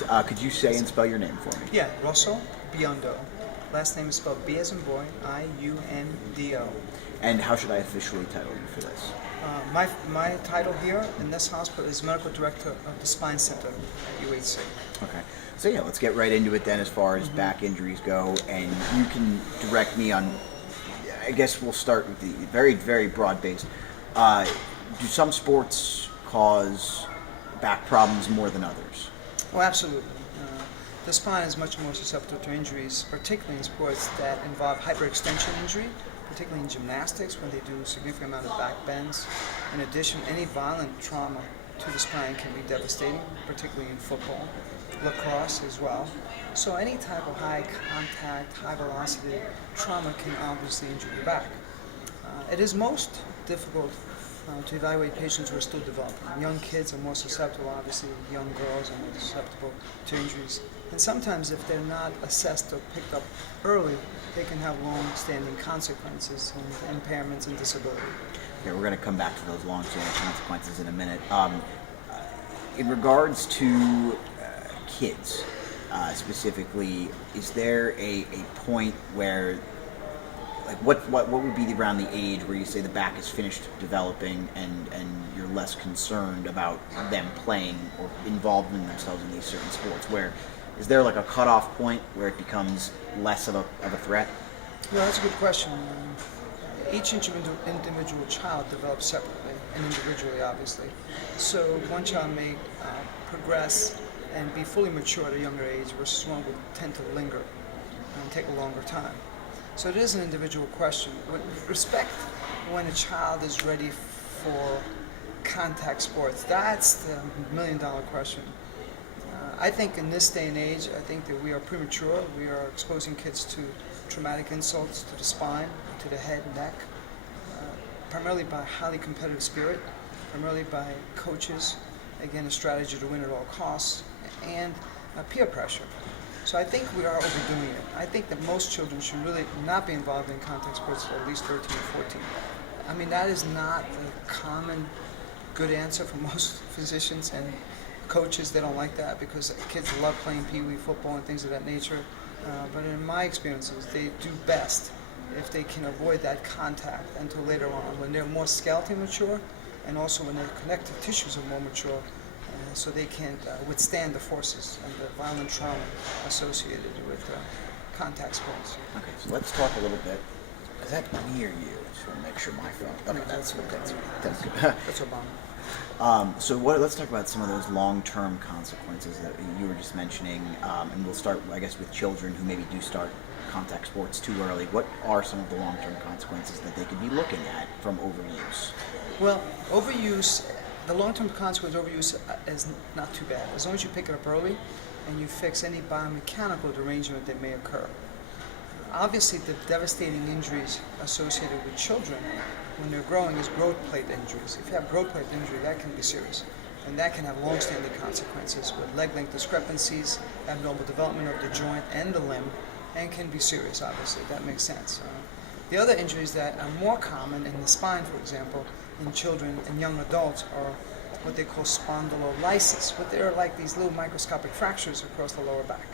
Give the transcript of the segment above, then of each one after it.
please. Could you say and spell your name for me? Yeah, Russell Biundo. Last name is spelled B as in boy, I-U-N-D-O. And how should I officially title you for this? My title here in this hospital is Medical Director of the Spine Center at UHC. Okay. So yeah, let's get right into it then as far as back injuries go. And you can direct me on, I guess we'll start with the very, very broad-based. Do some sports cause back problems more than others? Oh, absolutely. The spine is much more susceptible to injuries, particularly in sports that involve hyperextension injury, particularly in gymnastics when they do a significant amount of back bends. In addition, any violent trauma to the spine can be devastating, particularly in football, lacrosse as well. So any type of high contact, high velocity trauma can obviously injure your back. It is most difficult to evaluate patients who are still developing. Young kids are more susceptible, obviously young girls are more susceptible to injuries. And sometimes if they're not assessed or picked up early, they can have long-standing consequences and impairments and disability. Okay, we're going to come back to those long-standing consequences in a minute. In regards to kids specifically, is there a point where, like, what would be around the age where you say the back is finished developing and you're less concerned about them playing or involving themselves in these certain sports? Where is there like a cutoff point where it becomes less of a threat? No, that's a good question. Each individual child develops separately and individually, obviously. So one child may progress and be fully mature at a younger age versus one would tend to linger and take a longer time. So it is an individual question. With respect, when a child is ready for contact sports, that's the million-dollar question. I think in this day and age, I think that we are premature. We are exposing kids to traumatic insults to the spine, to the head and neck, primarily by highly competitive spirit, primarily by coaches, again, a strategy to win at all costs, and peer pressure. So I think we are overdoing it. I think that most children should really not be involved in contact sports until at least 13 or 14. I mean, that is not the common good answer for most physicians and coaches. They don't like that because kids love playing pee-wee football and things of that nature. But in my experiences, they do best if they can avoid that contact until later on when they're more skeleton mature and also when their connective tissues are more mature, so they can withstand the forces and the violent trauma associated with contact sports. Okay, so let's talk a little bit. Is that near you? I just want to make sure my phone. Okay, that's good. That's good. That's Obama. So let's talk about some of those long-term consequences that you were just mentioning, and we'll start, I guess, with children who maybe do start contact sports too early. What are some of the long-term consequences that they could be looking at from overuse? Well, overuse, the long-term consequence of overuse is not too bad, as long as you pick it up early and you fix any biomechanical derangement that may occur. Obviously, the devastating injuries associated with children when they're growing is growth plate injuries. If you have growth plate injury, that can be serious. And that can have long-standing consequences with leg length discrepancies, abnormal development of the joint and the limb, and can be serious, obviously. That makes sense. The other injuries that are more common in the spine, for example, in children and young adults are what they call spondylolysis, but they're like these little microscopic fractures across the lower back,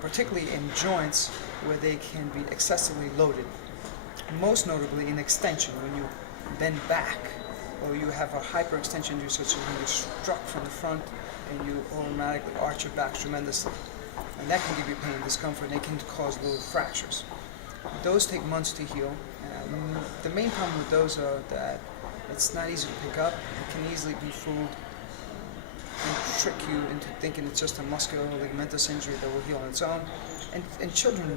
particularly in joints where they can be excessively loaded. Most notably in extension, when you bend back or you have a hyperextension injury, such as when you're struck from the front and you automatically arch your back tremendously. And that can give you pain and discomfort, and they can cause little fractures. Those take months to heal. The main problem with those are that it's not easy to pick up. It can easily be fooled and trick you into thinking it's just a muscular ligamentous injury that will heal on its own. And children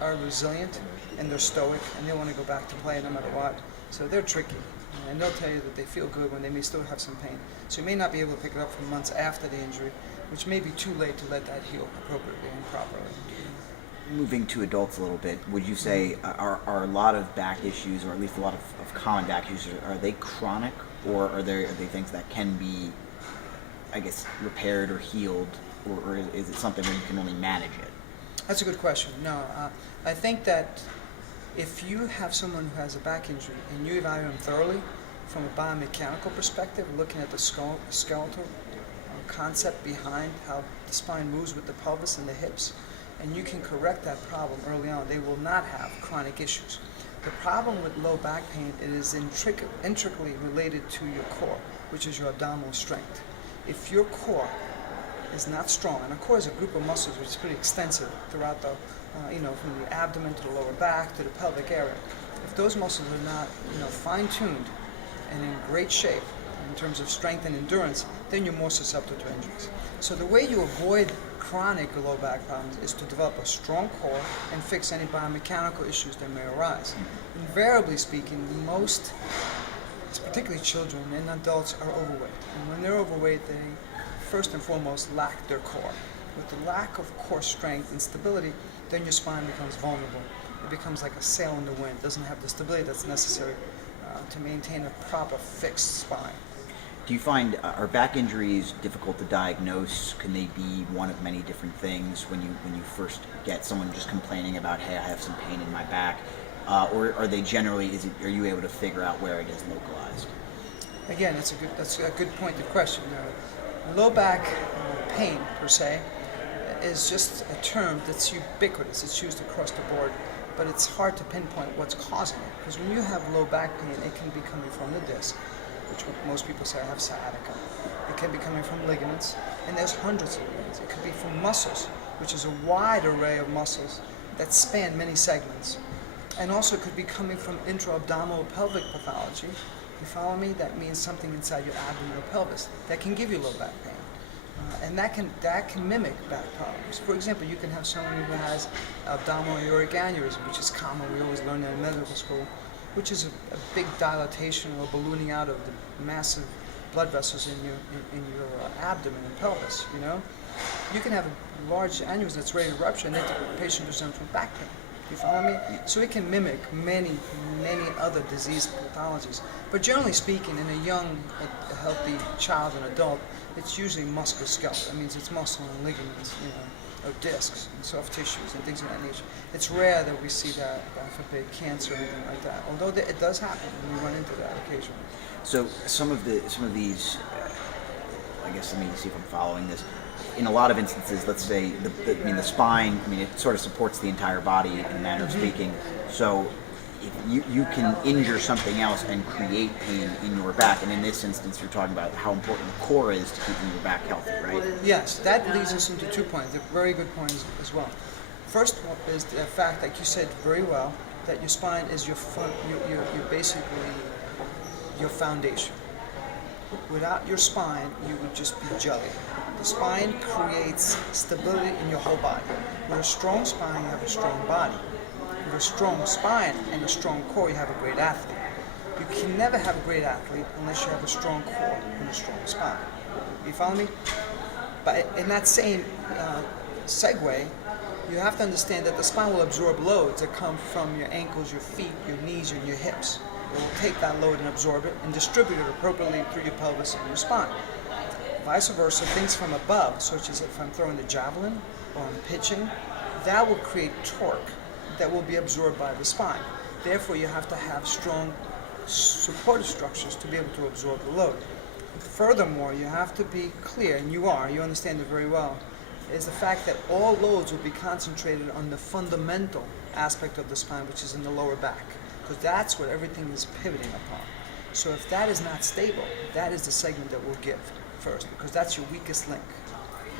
are resilient and they're stoic and they want to go back to play no matter what. So they're tricky. And they'll tell you that they feel good when they may still have some pain. So you may not be able to pick it up for months after the injury, which may be too late to let that heal appropriately and properly. Moving to adults a little bit, would you say are a lot of back issues, or at least a lot of common back issues, are they chronic, or are they things that can be, I guess, repaired or healed, or is it something where you can only manage it? That's a good question. No, I think that if you have someone who has a back injury and you evaluate them thoroughly from a biomechanical perspective, looking at the skeletal concept behind how the spine moves with the pelvis and the hips, and you can correct that problem early on, they will not have chronic issues. The problem with low back pain, it is intricately related to your core, which is your abdominal strength. If your core is not strong, and a core is a group of muscles which is pretty extensive throughout the, from the abdomen to the lower back to the pelvic area. If those muscles are not, fine-tuned and in great shape in terms of strength and endurance, then you're more susceptible to injuries. So the way you avoid chronic low back problems is to develop a strong core and fix any biomechanical issues that may arise. Invariably speaking, most, particularly children and adults, are overweight. And when they're overweight, they first and foremost lack their core. With the lack of core strength and stability, then your spine becomes vulnerable. It becomes like a sail in the wind. It doesn't have the stability that's necessary to maintain a proper fixed spine. Do you find are back injuries difficult to diagnose? Can they be one of many different things when you first get someone just complaining about, hey, I have some pain in my back, or are they generally? Are you able to figure out where it is localized? Again, that's a good point of question. Low back pain per se is just a term that's ubiquitous. It's used across the board, but it's hard to pinpoint what's causing it. Because when you have low back pain, it can be coming from the disc, which most people say I have sciatica. It can be coming from ligaments, and there's hundreds of ligaments. It could be from muscles, which is a wide array of muscles that span many segments. And also it could be coming from intra-abdominal pelvic pathology. You follow me? That means something inside your abdomen or pelvis that can give you low back pain. And that can mimic back problems. For example, you can have someone who has abdominal aortic aneurysm, which is common. We always learn that in medical school, which is a big dilatation or ballooning out of the massive blood vessels in your abdomen and pelvis. You can have a large aneurysm that's ready to rupture, and then the patient presents with back pain. You follow me? So it can mimic many other disease pathologies. But generally speaking, in a young, healthy child and adult, it's usually musculoskeletal. That means it's muscle and ligaments, or discs and soft tissues and things of that nature. It's rare that we see that, God forbid, cancer or anything like that. Although it does happen, and we run into that occasionally. So some of these, I guess, let me see if I'm following this. In a lot of instances, let's say the spine, it sort of supports the entire body in a manner of speaking. So if you can injure something else and create pain in your back, and in this instance, you're talking about how important the core is to keeping your back healthy, right? Yes, that leads us into 2 points. They're very good points as well. First is the fact, like you said very well, that your spine is your basically your foundation. Without your spine, you would just be jelly. The spine creates stability in your whole body. With a strong spine, you have a strong body. With a strong spine and a strong core, you have a great athlete. You can never have a great athlete unless you have a strong core and a strong spine. You follow me? But in that same segue, you have to understand that the spine will absorb loads that come from your ankles, your feet, your knees, and your hips. It will take that load and absorb it and distribute it appropriately through your pelvis and your spine. Vice versa, things from above, such as if I'm throwing the javelin or I'm pitching, that will create torque that will be absorbed by the spine. Therefore, you have to have strong supportive structures to be able to absorb the load. Furthermore, you have to be clear, and you understand it very well, is the fact that all loads will be concentrated on the fundamental aspect of the spine, which is in the lower back, because that's what everything is pivoting upon. So if that is not stable, that is the segment that will give first, because that's your weakest link,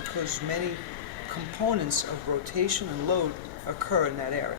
because many components of rotation and load occur in that area.